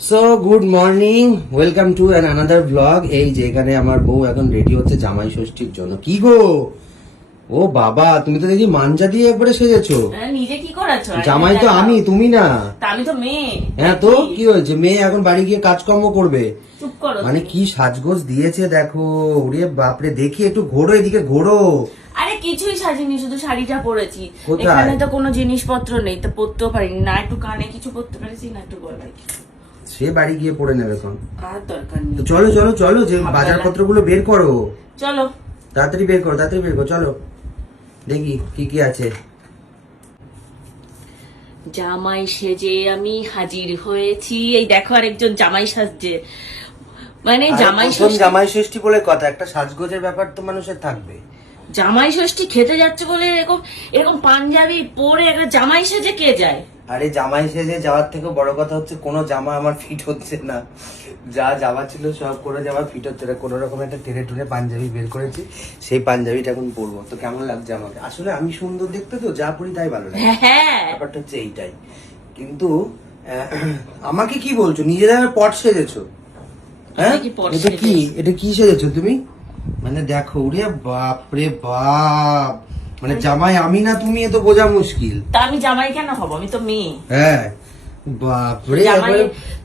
So good morning, welcome to an another blog. এই যেখানে আমার বউ এখন রেডি হচ্ছে জামাই ষষ্ঠীর জন্য। কি গো, ও বাবা, তুমি তো দেখি মাঞ্জা দিয়ে একবারে সেজেছো। নিজে কি করেছো? জামাই তো আমি, তুমি না। তা আমি তো মেয়ে। হ্যাঁ তো কি হয়েছে, মেয়ে এখন বাড়ি গিয়ে কাজকর্ম করবে। চুপ করো। মানে কি সাজগোজ দিয়েছে দেখো, ওরে বাপরে। দেখি একটু ঘোরো, এদিকে ঘোরো। আরে কিছুই সাজিনি, শুধু শাড়িটা পরেছি। কোথায়? এখানে তো কোনো জিনিসপত্র নেই, তো পরতেও পারিনি। না একটু কানে কিছু পরতে পেরেছি, না একটু গলায় কিছু। সে বাড়ি গিয়ে পড়ে নেবে এখন। আর দরকার নেই। তো চলো চলো চলো, যে বাজারপত্র গুলো বের করো। চলো তাড়াতাড়ি বের করো, তাড়াতাড়ি বের করো, চলো দেখি কি কি আছে। জামাই সেজে আমি হাজির হয়েছি। এই দেখো আরেকজন জামাই সাজছে। মানে জামাই ষষ্ঠী, জামাই ষষ্ঠী বলে কথা, একটা সাজগোজের ব্যাপার তো মানুষের থাকবে। জামাই ষষ্ঠী খেতে যাচ্ছে বলে এরকম এরকম পাঞ্জাবি পরে একটা জামাই সেজে কে যায়? আরে জামাই সেজে যাওয়ার থেকে বড় কথা হচ্ছে কোনো জামা আমার ফিট হচ্ছে না। যা জামা ছিল সব করে জামা ফিট হচ্ছে না। কোনো রকম একটা টেনে টুনে পাঞ্জাবি বের করেছি, সেই পাঞ্জাবিটা এখন পরবো। তো কেমন লাগছে আমাকে? আসলে আমি সুন্দর দেখতে, তো যা পরি তাই ভালো লাগে। হ্যাঁ, ব্যাপারটা হচ্ছে এইটাই। কিন্তু আমাকে কি বলছো, নিজেরা পট সেজেছো? হ্যাঁ, আমি কি পট এটা কি, সেজেছি? এটা কি সেজেছো তুমি? মানে দেখো, ওরে বাপ রে বাপ, মানে জামাই আমি না তুমি, এ তো বোঝা মুশকিল। তা আমি জামাই কেন হব? আমি তো মেয়ে। হ্যাঁ, বাপরে। জামাই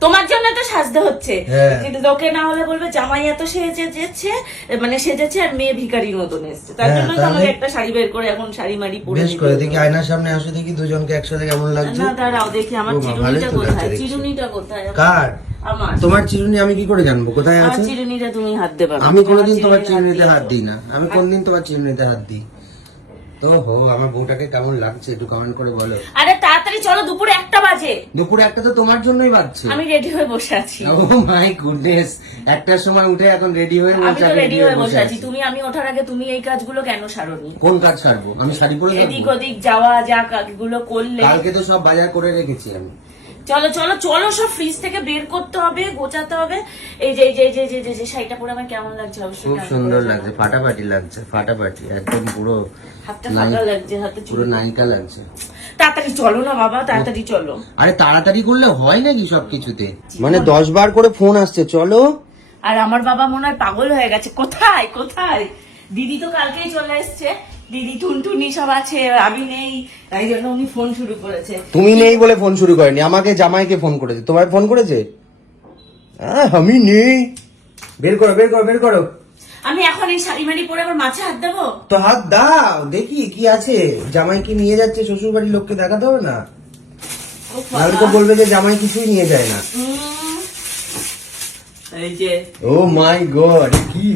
তোমার জন্য তো সাজতে হচ্ছে। হ্যাঁ। কিন্তু লোকে না হলে বলবে জামাই এত সেজেছে, মানে সেজেছে আর মেয়ে ভিখারির মতন এসছে। তার হ্যাঁ, জন্য তো তাহলে? আমাকে একটা শাড়ি বের করে এখন শাড়ি মারি পরে বেশ নিতে করে হতো। দেখি, আয়নার সামনে আসো, দেখি দুজনকে একসাথে কেমন লাগছে। না দাঁড়াও দেখি আমার ও মা, ভালোই চিরুনিটা তো লাগছে কোথায়? দেখছি। চিরুনিটা কোথায়? কার? আমার। তোমার চিরুনি আমি কি করে জানবো কোথায় আমার আছে? চিরুনিটা তুমি হাত দেবে না। আমি কোনোদিন আমার তোমার চিরুনিতে চিরুনিতে হাত দিয়েছো। দিই না। আমি কোনদিন তোমার চিরুনিতে হাত দিই? তো হো, আমার বউটাকে কেমন লাগছে একটু কমেন্ট করে বলো। আরে তাড়াতাড়ি চলো, দুপুরে 1টা বাজে। দুপুরে একটা তো তোমার জন্যই বাজছে। আমি রেডি হয়ে বসে আছি। ও মাই গুডনেস, একটার সময় উঠে এখন রেডি হয়ে আমি বলছে তো আমি রেডি হয়ে বসে আছি। তুমি আমি ওঠার আগে তুমি এই কাজগুলো কেন সারোনি? কোন কাজ ছাড়বো? আমি শাড়ি পরে এদিক যাবো? ওদিক যাওয়া যা কাজগুলো করলে। কালকে তো সব বাজার করে রেখেছি আমি। চলো চলো চলো, সব ফ্রিজ থেকে বের করতে হবে, গোছাতে হবে। এই যে এই যে এই যে এই যে- যে শাড়িটা পরে আমার কেমন লাগছে অবশ্যই খুব comment সুন্দর করে লাগছে, জানাও। ফাটাফাটি লাগছে, ফাটাফাটি একদম পুরো হাতটা নাই- ফাঁকা লাগছে, হাতে পুরো চুল। নায়িকা লাগছে। তাড়াতাড়ি চলো না বাবা, তাড়াতাড়ি চলো। আরে তাড়াতাড়ি করলে হয় নাকি সবকিছুতে? মানে 10 বার করে ফোন আসছে, চলো। আর আমার বাবা মনে হয় পাগল হয়ে গেছে। কোথায় কোথায়? দিদি তো কালকেই চলে এসছে, দিদি টুনটুনি সব আছে, আমি নেই, তাই জন্য উনি ফোন শুরু করেছে। তুমি নেই বলে ফোন শুরু করেনি, আমাকে জামাইকে ফোন করেছে। তোমায় ফোন করেছে? আমি নেই। বের করো বের করো বের করো। আমি এখন এই শাড়ি মাড়ি পরে আবার মাছে হাত দেবো? তো হাত দাও, দেখি কি আছে। জামাই কি নিয়ে যাচ্ছে শ্বশুর বাড়ির লোককে দেখাতে হবে না? ও নাহলে তো বাবা। বলবে যে জামাই কিছুই নিয়ে যায় না। এই যে ও মাই গড, কি